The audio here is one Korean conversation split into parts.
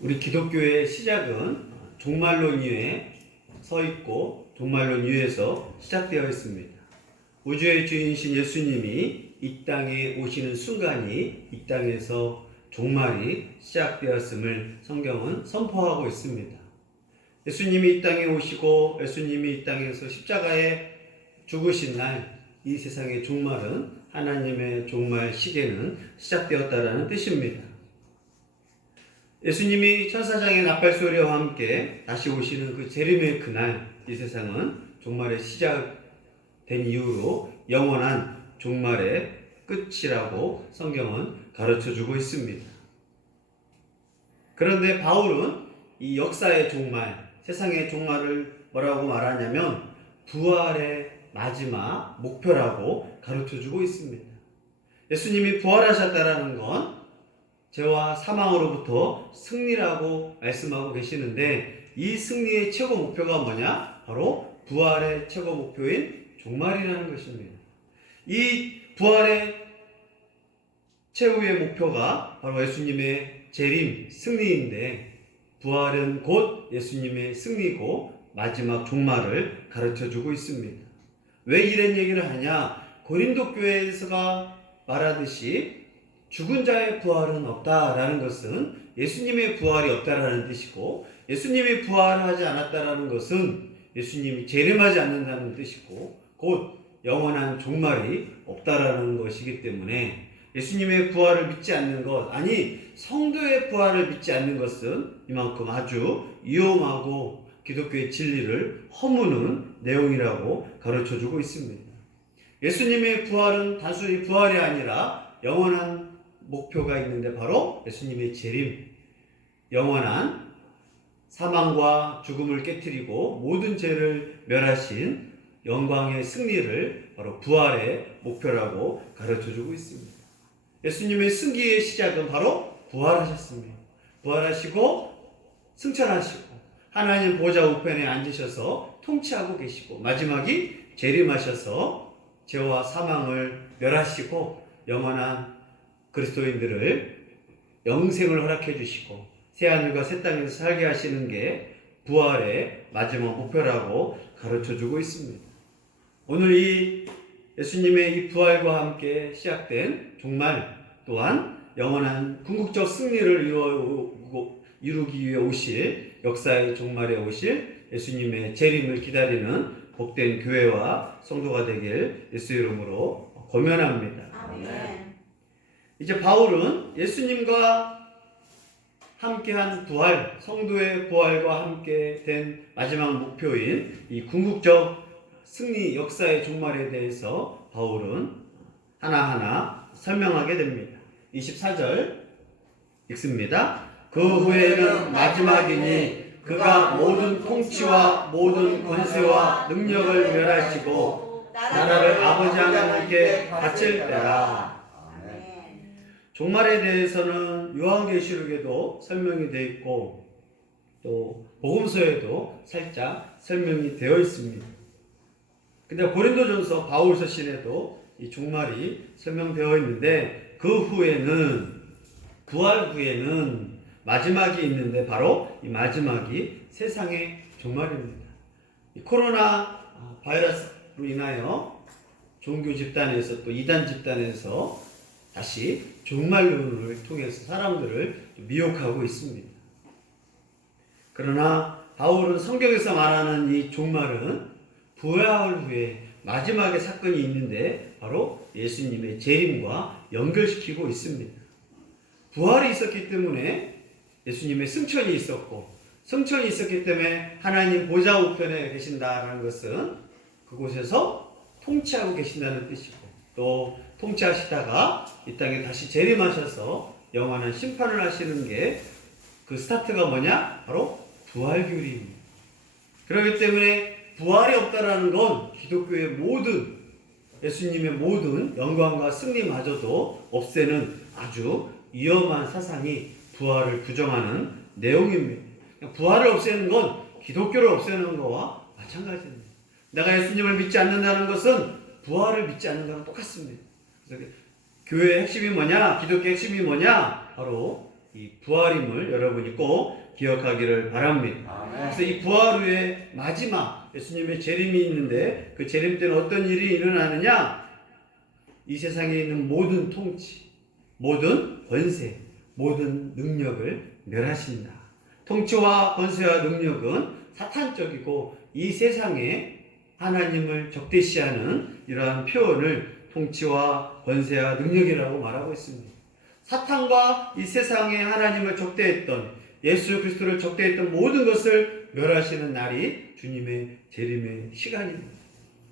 우리 기독교의 시작은 종말론 위에 서 있고 종말론 위에서 시작되어 있습니다. 우주의 주인이신 예수님이 이 땅에 오시는 순간이 이 땅에서 종말이 시작되었음을 성경은 선포하고 있습니다. 예수님이 이 땅에 오시고 예수님이 이 땅에서 십자가에 죽으신 날 이 세상의 종말은 하나님의 종말 시계는 시작되었다라는 뜻입니다. 예수님이 천사장의 나팔소리와 함께 다시 오시는 그 재림의 그날 이 세상은 종말의 시작된 이후로 영원한 종말의 끝이라고 성경은 가르쳐주고 있습니다. 그런데 바울은 이 역사의 종말, 세상의 종말을 뭐라고 말하냐면 부활의 마지막 목표라고 가르쳐주고 있습니다. 예수님이 부활하셨다라는 건 죄와 사망으로부터 승리라고 말씀하고 계시는데 이 승리의 최고 목표가 뭐냐? 바로 부활의 최고 목표인 종말이라는 것입니다. 이 부활의 최후의 목표가 바로 예수님의 재림, 승리인데 부활은 곧 예수님의 승리고 마지막 종말을 가르쳐주고 있습니다. 왜 이런 얘기를 하냐? 고린도 교회에서가 말하듯이 죽은 자의 부활은 없다라는 것은 예수님의 부활이 없다라는 뜻이고 예수님이 부활하지 않았다라는 것은 예수님이 재림하지 않는다는 뜻이고 곧 영원한 종말이 없다라는 것이기 때문에 예수님의 부활을 믿지 않는 것, 아니 성도의 부활을 믿지 않는 것은 이만큼 아주 위험하고 기독교의 진리를 허무는 내용이라고 가르쳐주고 있습니다. 예수님의 부활은 단순히 부활이 아니라 영원한 목표가 있는데 바로 예수님의 재림, 영원한 사망과 죽음을 깨트리고 모든 죄를 멸하신 영광의 승리를 바로 부활의 목표라고 가르쳐주고 있습니다. 예수님의 승기의 시작은 바로 부활하셨습니다. 부활하시고 승천하시고 하나님 보좌 우편에 앉으셔서 통치하고 계시고 마지막이 재림하셔서 죄와 사망을 멸하시고 영원한 그리스도인들을 영생을 허락해 주시고 새하늘과 새 땅에서 살게 하시는 게 부활의 마지막 목표라고 가르쳐 주고 있습니다. 오늘 이 예수님의 이 부활과 함께 시작된 종말 또한 영원한 궁극적 승리를 이루기 위해 오실 역사의 종말에 오실 예수님의 재림을 기다리는 복된 교회와 성도가 되길 예수 이름으로 권면합니다. 아멘. 이제 바울은 예수님과 함께한 부활, 성도의 부활과 함께 된 마지막 목표인 이 궁극적 승리 역사의 종말에 대해서 바울은 하나하나 설명하게 됩니다. 24절 읽습니다. 그 후에는 마지막이니 그가 모든 통치와 모든 권세와 능력을 멸하시고 나라를 아버지 하나님께 바칠 때라. 종말에 대해서는 요한계시록에도 설명이 되어 있고 또 복음서에도 살짝 설명이 되어 있습니다. 근데 고린도전서 바울 서신에도 이 종말이 설명되어 있는데 그 후에는 부활 후에는 마지막이 있는데 바로 이 마지막이 세상의 종말입니다. 이 코로나 바이러스로 인하여 종교 집단에서 또 이단 집단에서 다시 종말론을 통해서 사람들을 미혹하고 있습니다. 그러나 바울은 성경에서 말하는 이 종말은 부활 후에 마지막에 사건이 있는데 바로 예수님의 재림과 연결시키고 있습니다. 부활이 있었기 때문에 예수님의 승천이 있었고 승천이 있었기 때문에 하나님 보좌 우편에 계신다는 것은 그곳에서 통치하고 계신다는 뜻이고 또 통치하시다가 이 땅에 다시 재림하셔서 영원한 심판을 하시는 게 그 스타트가 뭐냐? 바로 부활교리입니다. 그렇기 때문에 부활이 없다라는 건 기독교의 모든 예수님의 모든 영광과 승리마저도 없애는 아주 위험한 사상이 부활을 부정하는 내용입니다. 부활을 없애는 건 기독교를 없애는 것과 마찬가지입니다. 내가 예수님을 믿지 않는다는 것은 부활을 믿지 않는 거랑 똑같습니다. 그래서 교회의 핵심이 뭐냐? 기독교의 핵심이 뭐냐? 바로 이 부활임을 여러분이 꼭 기억하기를 바랍니다. 그래서 이 부활 후에 마지막 예수님의 재림이 있는데 그 재림 때는 어떤 일이 일어나느냐? 이 세상에 있는 모든 통치, 모든 권세, 모든 능력을 멸하신다. 통치와 권세와 능력은 사탄적이고 이 세상에 하나님을 적대시하는 이러한 표현을 통치와 권세와 능력이라고 말하고 있습니다. 사탄과 이 세상에 하나님을 적대했던, 예수 그리스도를 적대했던 모든 것을 멸하시는 날이 주님의 재림의 시간입니다.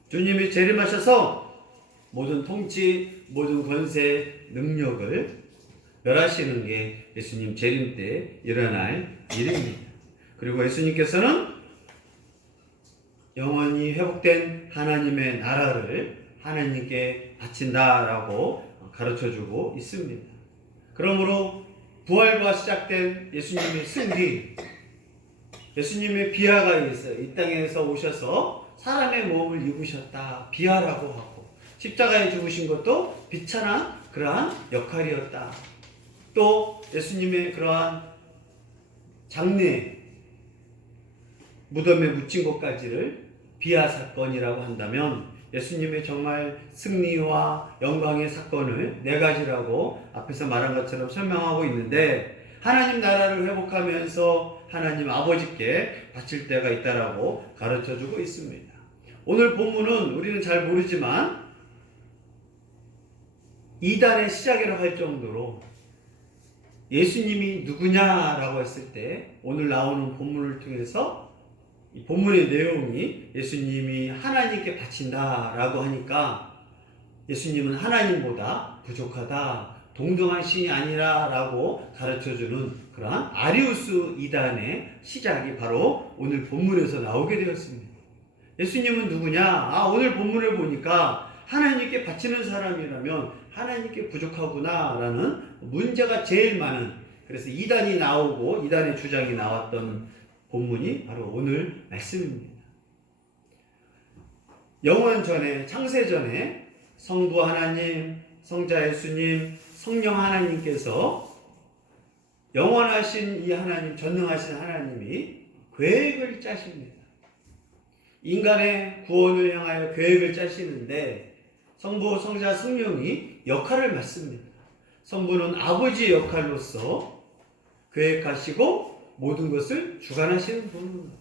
주님이 재림하셔서 모든 통치, 모든 권세, 능력을 멸하시는 게 예수님 재림 때 일어날 일입니다. 그리고 예수님께서는 영원히 회복된 하나님의 나라를 하나님께 바친다라고 가르쳐주고 있습니다. 그러므로 부활과 시작된 예수님의 승리, 예수님의 비하가 있어요. 이 땅에서 오셔서 사람의 몸을 입으셨다, 비하라고 하고, 십자가에 죽으신 것도 비천한 그러한 역할이었다. 또 예수님의 그러한 장례, 무덤에 묻힌 것까지를 비하 사건이라고 한다면 예수님의 정말 승리와 영광의 사건을 네 가지라고 앞에서 말한 것처럼 설명하고 있는데, 하나님 나라를 회복하면서 하나님 아버지께 바칠 때가 있다라고 가르쳐주고 있습니다. 오늘 본문은 우리는 잘 모르지만 이단의 시작이라고 할 정도로 예수님이 누구냐라고 했을 때 오늘 나오는 본문을 통해서 이 본문의 내용이 예수님이 하나님께 바친다라고 하니까 예수님은 하나님보다 부족하다, 동등한 신이 아니라라고 가르쳐주는 그러한 아리우스 이단의 시작이 바로 오늘 본문에서 나오게 되었습니다. 예수님은 누구냐? 오늘 본문을 보니까 하나님께 바치는 사람이라면 하나님께 부족하구나라는 문제가 제일 많은, 그래서 이단이 나오고 이단의 주장이 나왔던 본문이 바로 오늘 말씀입니다. 영원 전에, 창세 전에 성부 하나님, 성자 예수님, 성령 하나님께서 영원하신 이 하나님, 전능하신 하나님이 계획을 짜십니다. 인간의 구원을 향하여 계획을 짜시는데 성부, 성자, 성령이 역할을 맡습니다. 성부는 아버지의 역할로서 계획하시고 모든 것을 주관하시는 분입니다.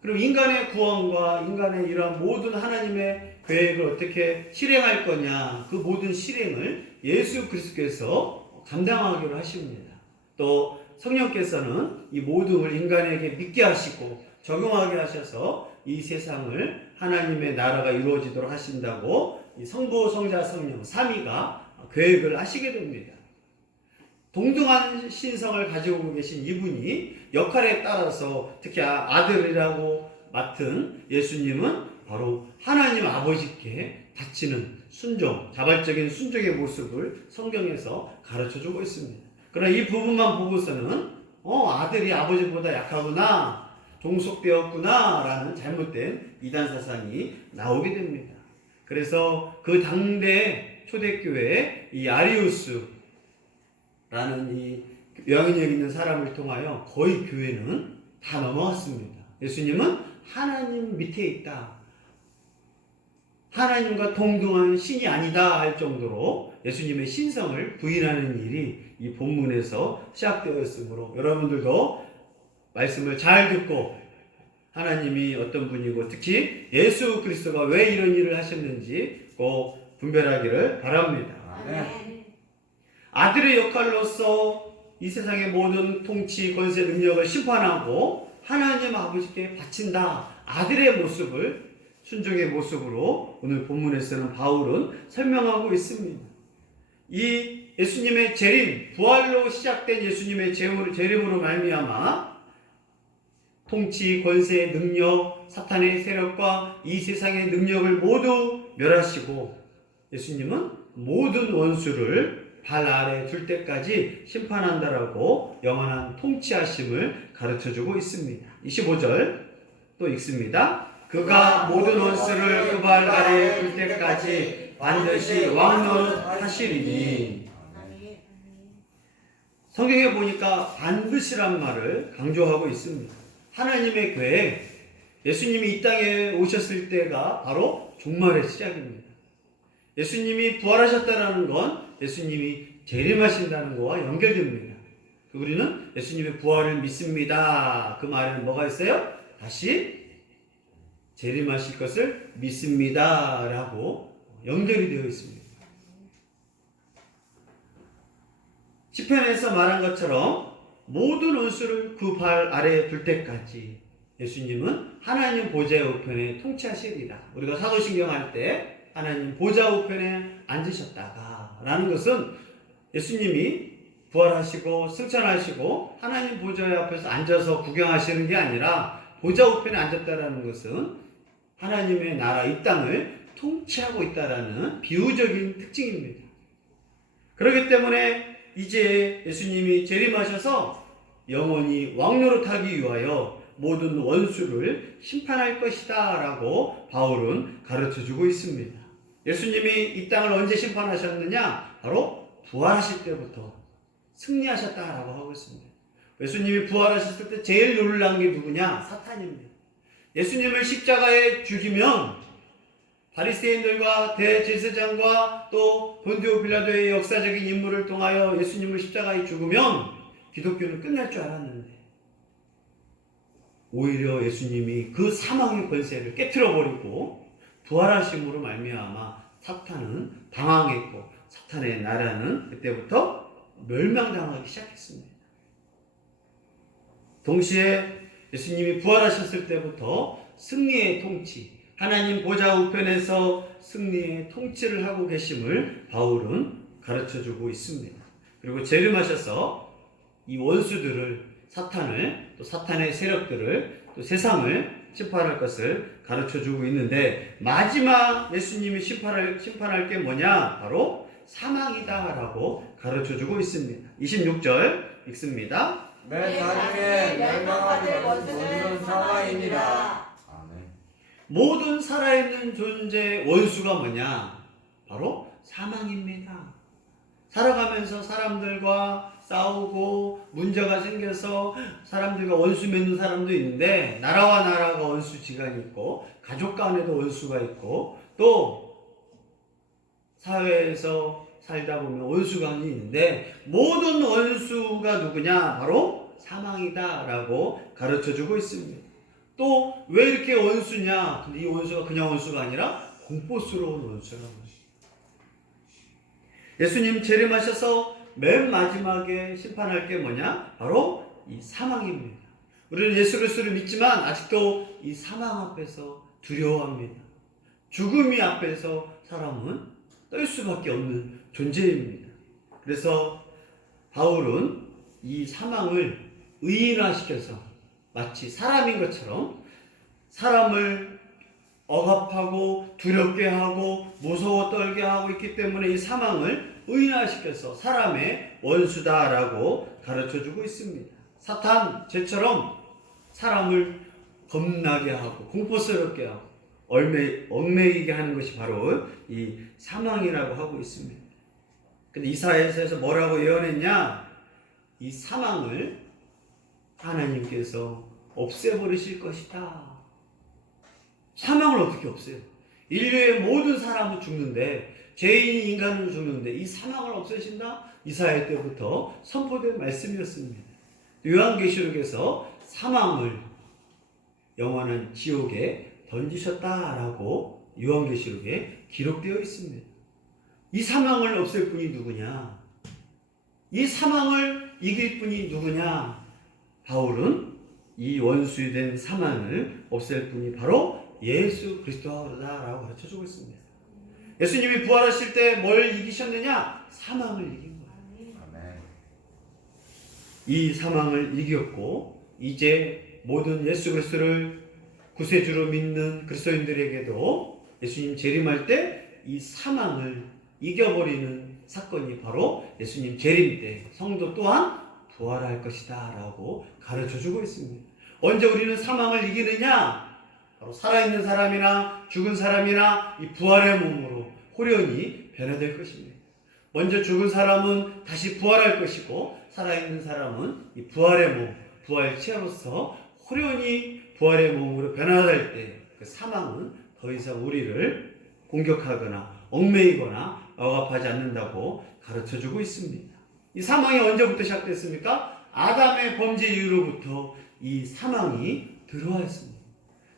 그럼 인간의 구원과 인간의 이러한 모든 하나님의 계획을 어떻게 실행할 거냐, 그 모든 실행을 예수 그리스도께서 감당하기로 하십니다. 또 성령께서는 이 모든 걸 인간에게 믿게 하시고 적용하게 하셔서 이 세상을 하나님의 나라가 이루어지도록 하신다고 이 성부, 성자, 성령 삼위가 계획을 하시게 됩니다. 동등한 신성을 가지고 계신 이분이 역할에 따라서 특히 아들이라고 맡은 예수님은 바로 하나님 아버지께 바치는 순종, 자발적인 순종의 모습을 성경에서 가르쳐주고 있습니다. 그러나 이 부분만 보고서는 아들이 아버지보다 약하구나, 종속되었구나 라는 잘못된 이단 사상이 나오게 됩니다. 그래서 그 당대 초대교회 이 아리우스 라는 이 영향력 있는 사람을 통하여 거의 교회는 다 넘어갔습니다. 예수님은 하나님 밑에 있다, 하나님과 동등한 신이 아니다 할 정도로 예수님의 신성을 부인하는 일이 이 본문에서 시작되었으므로 여러분들도 말씀을 잘 듣고 하나님이 어떤 분이고 특히 예수 그리스도가 왜 이런 일을 하셨는지 꼭 분별하기를 바랍니다. 아들의 역할로서 이 세상의 모든 통치, 권세, 능력을 심판하고 하나님 아버지께 바친다. 아들의 모습을, 순종의 모습으로 오늘 본문에서는 바울은 설명하고 있습니다. 이 예수님의 재림, 부활로 시작된 예수님의 재림으로 말미암아 통치, 권세, 능력, 사탄의 세력과 이 세상의 능력을 모두 멸하시고 예수님은 모든 원수를 발 아래 둘 때까지 심판한다라고 영원한 통치하심을 가르쳐주고 있습니다. 25절 또 읽습니다. 그가 모든 원수를 그 발 아래 둘 때까지 반드시 왕노릇하시리니. 성경에 보니까 반드시란 말을 강조하고 있습니다. 하나님의 계획, 예수님이 이 땅에 오셨을 때가 바로 종말의 시작입니다. 예수님이 부활하셨다는 건 예수님이 재림하신다는 것과 연결됩니다. 우리는 예수님의 부활을 믿습니다. 그 말에는 뭐가 있어요? 다시 재림하실 것을 믿습니다. 라고 연결이 되어 있습니다. 시편에서 말한 것처럼 모든 원수를 그 발 아래에 둘 때까지 예수님은 하나님 보좌의 우편에 통치하시리라. 우리가 사도신경 할 때 하나님 보좌 우편에 앉으셨다가 라는 것은 예수님이 부활하시고 승천하시고 하나님 보좌 앞에서 앉아서 구경하시는 게 아니라 보좌 우편에 앉았다라는 것은 하나님의 나라 이 땅을 통치하고 있다라는 비유적인 특징입니다. 그렇기 때문에 이제 예수님이 재림하셔서 영원히 왕노릇하기 위하여 모든 원수를 심판할 것이다 라고 바울은 가르쳐주고 있습니다. 예수님이 이 땅을 언제 심판하셨느냐? 바로 부활하실 때부터 승리하셨다라고 하고 있습니다. 예수님이 부활하셨을 때 제일 놀란 게 누구냐? 사탄입니다. 예수님을 십자가에 죽이면 바리새인들과 대제사장과 또 본디오 빌라도의 역사적인 인물을 통하여 예수님을 십자가에 죽으면 기독교는 끝날 줄 알았는데 오히려 예수님이 그 사망의 권세를 깨트려버리고 부활하심으로 말미암아 사탄은 당황했고 사탄의 나라는 그때부터 멸망당하기 시작했습니다. 동시에 예수님이 부활하셨을 때부터 승리의 통치, 하나님 보좌 우편에서 승리의 통치를 하고 계심을 바울은 가르쳐주고 있습니다. 그리고 재림하셔서 이 원수들을, 사탄을, 또 사탄의 세력들을, 또 세상을 심판할 것을 가르쳐주고 있는데 마지막 예수님이 심판할 게 뭐냐? 바로 사망이다라고 가르쳐주고 있습니다. 26절 읽습니다. 맨 나중에 멸망받을 원수는 사망이니라. 모든 살아있는 존재의 원수가 뭐냐? 바로 사망입니다. 살아가면서 사람들과 싸우고 문제가 생겨서 사람들과 원수 맺는 사람도 있는데 나라와 나라가 원수지간이 있고 가족 간에도 원수가 있고 또 사회에서 살다 보면 원수간이 있는데 모든 원수가 누구냐? 바로 사망이다라고 가르쳐주고 있습니다. 또 왜 이렇게 원수냐? 근데 이 원수가 그냥 원수가 아니라 공포스러운 원수라는 것입니다. 예수님 재림하셔서 맨 마지막에 심판할 게 뭐냐? 바로 이 사망입니다. 우리는 예수 그리스도를 믿지만 아직도 이 사망 앞에서 두려워합니다. 죽음이 앞에서 사람은 떨 수밖에 없는 존재입니다. 그래서 바울은 이 사망을 의인화시켜서 마치 사람인 것처럼 사람을 억압하고 두렵게 하고 무서워 떨게 하고 있기 때문에 이 사망을 의인화시켜서 사람의 원수다라고 가르쳐주고 있습니다. 사탄, 쟤처럼 사람을 겁나게 하고 공포스럽게 하고 얽매이게 하는 것이 바로 이 사망이라고 하고 있습니다. 근데 이사야서에서 뭐라고 예언했냐? 이 사망을 하나님께서 없애버리실 것이다. 사망을 어떻게 없애요? 인류의 모든 사람은 죽는데 죄인이 인간은 죽는데 이 사망을 없애신다? 이사야 때부터 선포된 말씀이었습니다. 요한계시록에서 사망을 영원한 지옥에 던지셨다라고 요한계시록에 기록되어 있습니다. 이 사망을 없앨 분이 누구냐? 이 사망을 이길 분이 누구냐? 바울은 이 원수된 사망을 없앨 분이 바로 예수 그리스도라고 가르쳐주고 있습니다. 예수님이 부활하실 때 뭘 이기셨느냐? 사망을 이긴 거예요. 이 사망을 이겼고 이제 모든 예수 그리스도를 구세주로 믿는 그리스도인들에게도 예수님 재림할 때 이 사망을 이겨버리는 사건이 바로 예수님 재림 때 성도 또한 부활할 것이다 라고 가르쳐주고 있습니다. 언제 우리는 사망을 이기느냐? 바로 살아있는 사람이나 죽은 사람이나 이 부활의 몸으로 호련히 변화될 것입니다. 먼저 죽은 사람은 다시 부활할 것이고 살아있는 사람은 이 부활의 몸, 부활체로서 호련히 부활의 몸으로 변화할 때 그 사망은 더 이상 우리를 공격하거나 얽매이거나 억압하지 않는다고 가르쳐주고 있습니다. 이 사망이 언제부터 시작됐습니까? 아담의 범죄 이후로부터 이 사망이 들어왔습니다.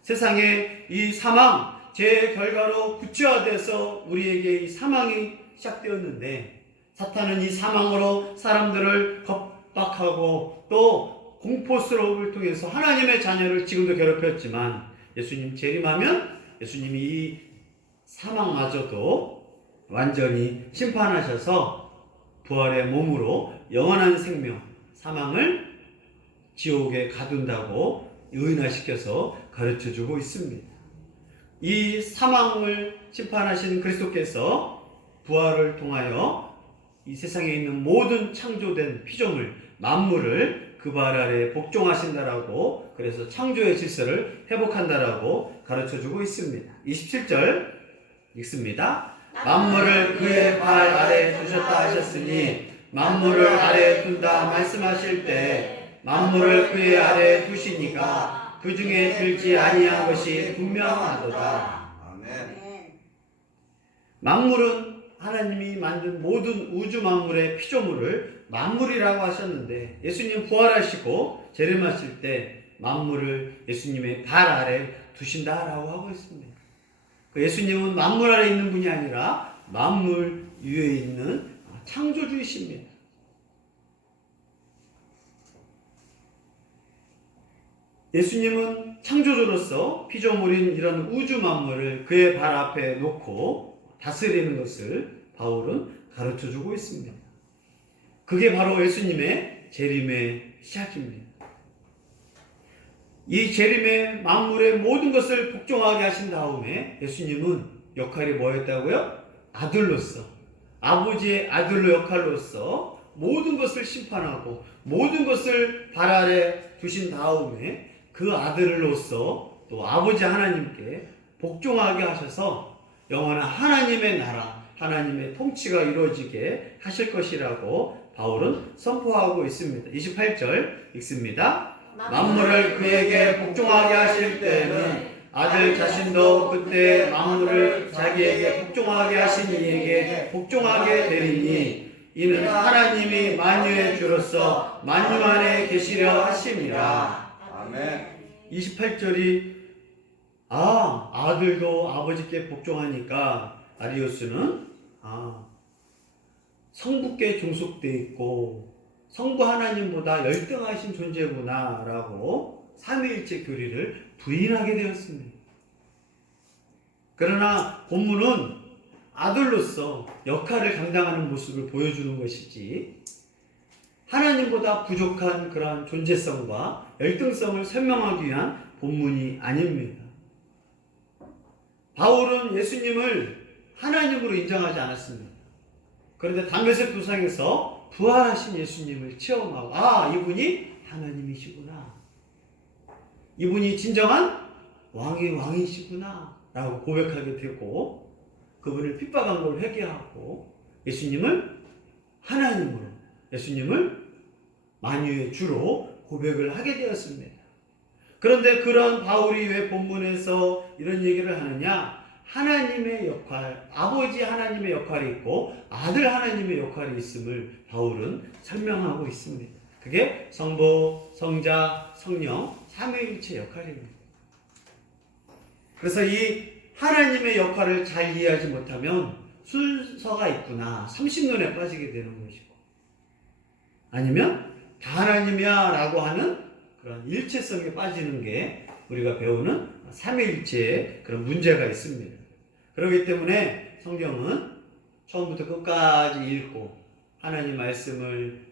세상에 이 사망, 죄의 결과로 구체화돼서 우리에게 이 사망이 시작되었는데 사탄은 이 사망으로 사람들을 겁박하고 또 공포스러움을 통해서 하나님의 자녀를 지금도 괴롭혔지만 예수님 재림하면 예수님이 이 사망마저도 완전히 심판하셔서 부활의 몸으로 영원한 생명, 사망을 지옥에 가둔다고 의인화시켜서 가르쳐주고 있습니다. 이 사망을 심판하신 그리스도께서 부활을 통하여 이 세상에 있는 모든 창조된 피조물, 만물을 그 발 아래 복종하신다라고, 그래서 창조의 질서를 회복한다라고 가르쳐주고 있습니다. 27절 읽습니다. 만물을 그의 발 아래 두셨다 하셨으니 만물을 아래 둔다 말씀하실 때 만물을 그의 아래 두시니까 그 중에 들지 아니한 것이 분명하도다. 아멘. 만물은 하나님이 만든 모든 우주 만물의 피조물을 만물이라고 하셨는데 예수님 부활하시고 재림하실 때 만물을 예수님의 발 아래 두신다라고 하고 있습니다. 예수님은 만물 아래 있는 분이 아니라 만물 위에 있는 창조주이십니다. 예수님은 창조주로서 피조물인 이런 우주 만물을 그의 발 앞에 놓고 다스리는 것을 바울은 가르쳐주고 있습니다. 그게 바로 예수님의 재림의 시작입니다. 이 재림의 만물의 모든 것을 복종하게 하신 다음에 예수님은 역할이 뭐였다고요? 아들로서, 아버지의 아들로 역할로서 모든 것을 심판하고 모든 것을 발 아래 두신 다음에 그 아들로서 또 아버지 하나님께 복종하게 하셔서 영원한 하나님의 나라, 하나님의 통치가 이루어지게 하실 것이라고 바울은 선포하고 있습니다. 28절 읽습니다. 만물을 그에게 복종하게 하실 때에는 아들 자신도 그때 만물을 자기에게 복종하게 하신 이에게 복종하게 되리니 이는 하나님이 만유의 주로서 만유 안에 계시려 하심이라. 아멘. 28절이 아들도 아버지께 복종하니까 아리우스는 성부께 종속되어 있고 성부 하나님보다 열등하신 존재구나 라고 삼위일체 교리를 부인하게 되었습니다. 그러나 본문은 아들로서 역할을 감당하는 모습을 보여주는 것이지 하나님보다 부족한 그러한 존재성과 열등성을 설명하기 위한 본문이 아닙니다. 바울은 예수님을 하나님으로 인정하지 않았습니다. 그런데 담메색 도상에서 부활하신 예수님을 체험하고 이분이 하나님이시구나, 이분이 진정한 왕의 왕이시구나 라고 고백하게 되고 그분을 핍박한 걸 회개하고 예수님을 하나님으로, 예수님을 만유의 주로 고백을 하게 되었습니다. 그런데 그런 바울이 왜 본문에서 이런 얘기를 하느냐? 하나님의 역할, 아버지 하나님의 역할이 있고 아들 하나님의 역할이 있음을 바울은 설명하고 있습니다. 그게 성부, 성자, 성령, 삼위일체 역할입니다. 그래서 이 하나님의 역할을 잘 이해하지 못하면 순서가 있구나, 30년에 빠지게 되는 것이고, 아니면 다 하나님이야 라고 하는 그런 일체성에 빠지는 게 우리가 배우는 삼위일체의 그런 문제가 있습니다. 그렇기 때문에 성경은 처음부터 끝까지 읽고 하나님 말씀을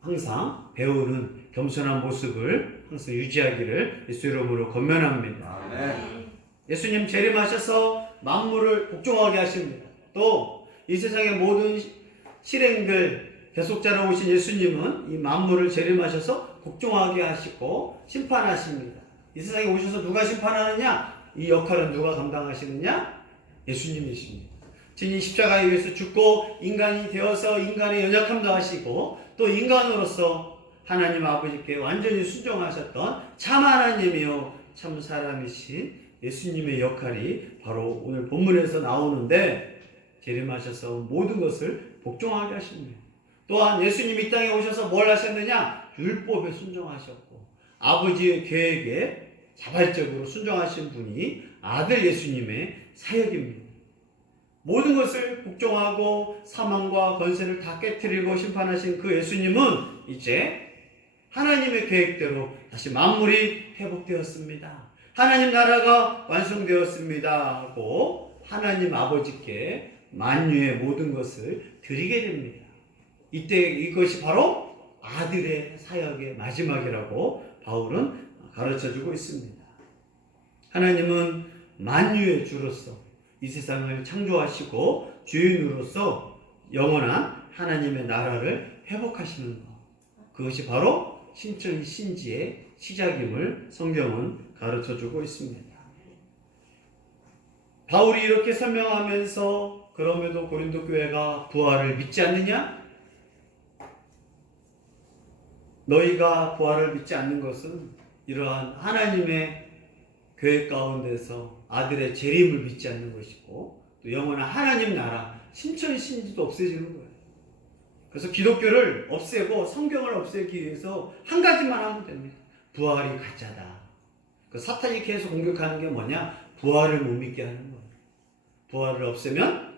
항상 배우는 겸손한 모습을 항상 유지하기를 예수 이름으로 권면합니다. 아멘. 예수님 재림하셔서 만물을 복종하게 하십니다. 또 이 세상의 모든 실행들 계속자로 오신 예수님은 이 만물을 재림하셔서 복종하게 하시고 심판하십니다. 이 세상에 오셔서 누가 심판하느냐? 이 역할은 누가 감당하시느냐? 예수님이십니다. 주님 십자가에 의해서 죽고 인간이 되어서 인간의 연약함도 하시고 또 인간으로서 하나님 아버지께 완전히 순종하셨던 참 하나님이요 참 사람이신 예수님의 역할이 바로 오늘 본문에서 나오는데 재림하셔서 모든 것을 복종하게 하십니다. 또한 예수님이 이 땅에 오셔서 뭘 하셨느냐? 율법에 순종하셨고 아버지의 계획에 자발적으로 순종하신 분이 아들 예수님의 사역입니다. 모든 것을 복종하고 사망과 권세를 다 깨트리고 심판하신 그 예수님은 이제 하나님의 계획대로 다시 만물이 회복되었습니다. 하나님 나라가 완성되었습니다 하고 하나님 아버지께 만유의 모든 것을 드리게 됩니다. 이때 이것이 바로 아들의 사역의 마지막이라고 바울은 가르쳐주고 있습니다. 하나님은 만유의 주로서 이 세상을 창조하시고 주인으로서 영원한 하나님의 나라를 회복하시는 것, 그것이 바로 신천 신지의 시작임을 성경은 가르쳐주고 있습니다. 바울이 이렇게 설명하면서 그럼에도 고린도 교회가 부활을 믿지 않느냐? 너희가 부활을 믿지 않는 것은 이러한 하나님의 계획 가운데서 아들의 재림을 믿지 않는 것이고 또 영원한 하나님 나라 신천신지도 없어지는 거예요. 그래서 기독교를 없애고 성경을 없애기 위해서 한 가지만 하면 됩니다. 부활이 가짜다. 그 사탄이 계속 공격하는 게 뭐냐? 부활을 못 믿게 하는 거예요. 부활을 없애면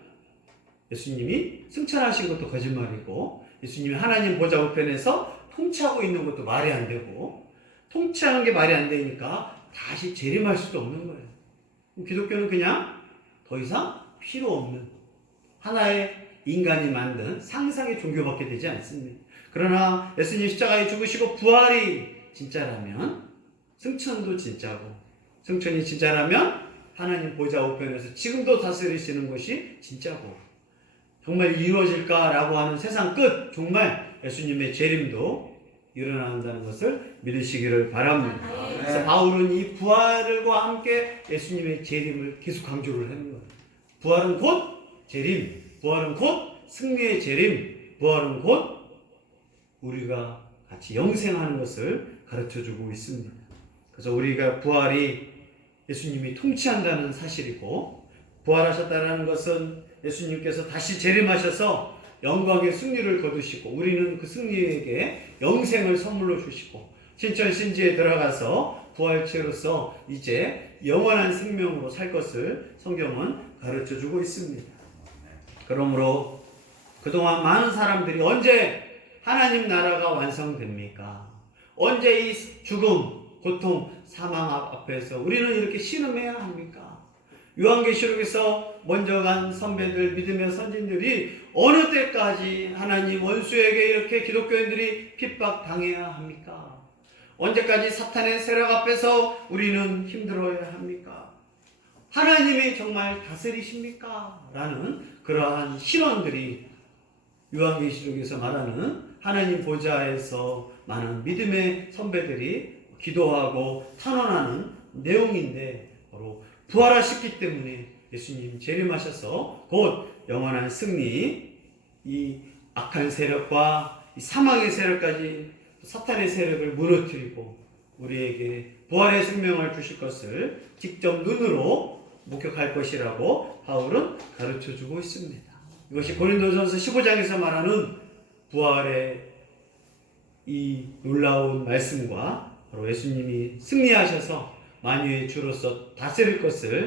예수님이 승천하신 것도 거짓말이고 예수님이 하나님 보좌 우편에서 통치하고 있는 것도 말이 안 되고 통치하는 게 말이 안 되니까 다시 재림할 수도 없는 거예요. 기독교는 그냥 더 이상 필요 없는 하나의 인간이 만든 상상의 종교밖에 되지 않습니다. 그러나 예수님 십자가에 죽으시고 부활이 진짜라면 승천도 진짜고 승천이 진짜라면 하나님 보좌 우편에서 지금도 다스리시는 것이 진짜고 정말 이루어질까라고 하는 세상 끝 정말 예수님의 재림도 일어난다는 것을 믿으시기를 바랍니다. 그래서 바울은 이 부활과 함께 예수님의 재림을 계속 강조를 하는 거예요. 부활은 곧 재림, 부활은 곧 승리의 재림, 부활은 곧 우리가 같이 영생하는 것을 가르쳐주고 있습니다. 그래서 우리가 부활이 예수님이 통치한다는 사실이고 부활하셨다는 것은 예수님께서 다시 재림하셔서 영광의 승리를 거두시고 우리는 그 승리에게 영생을 선물로 주시고 신천신지에 들어가서 부활체로서 이제 영원한 생명으로 살 것을 성경은 가르쳐주고 있습니다. 그러므로 그동안 많은 사람들이 언제 하나님 나라가 완성됩니까? 언제 이 죽음, 고통, 사망 앞에서 우리는 이렇게 신음해야 합니까? 요한계시록에서 먼저 간 선배들, 믿음의 선진들이 어느 때까지 하나님 원수에게 이렇게 기독교인들이 핍박당해야 합니까? 언제까지 사탄의 세력 앞에서 우리는 힘들어야 합니까? 하나님이 정말 다스리십니까? 라는 그러한 신원들이 요한계시록에서 말하는 하나님 보좌에서 많은 믿음의 선배들이 기도하고 탄원하는 내용인데 바로 부활하셨기 때문에 예수님 재림하셔서 곧 영원한 승리, 이 악한 세력과 이 사망의 세력까지 사탄의 세력을 무너뜨리고 우리에게 부활의 생명을 주실 것을 직접 눈으로 목격할 것이라고 바울은 가르쳐주고 있습니다. 이것이 고린도전서 15장에서 말하는 부활의 이 놀라운 말씀과 바로 예수님이 승리하셔서 만유의 주로서 다스릴 것을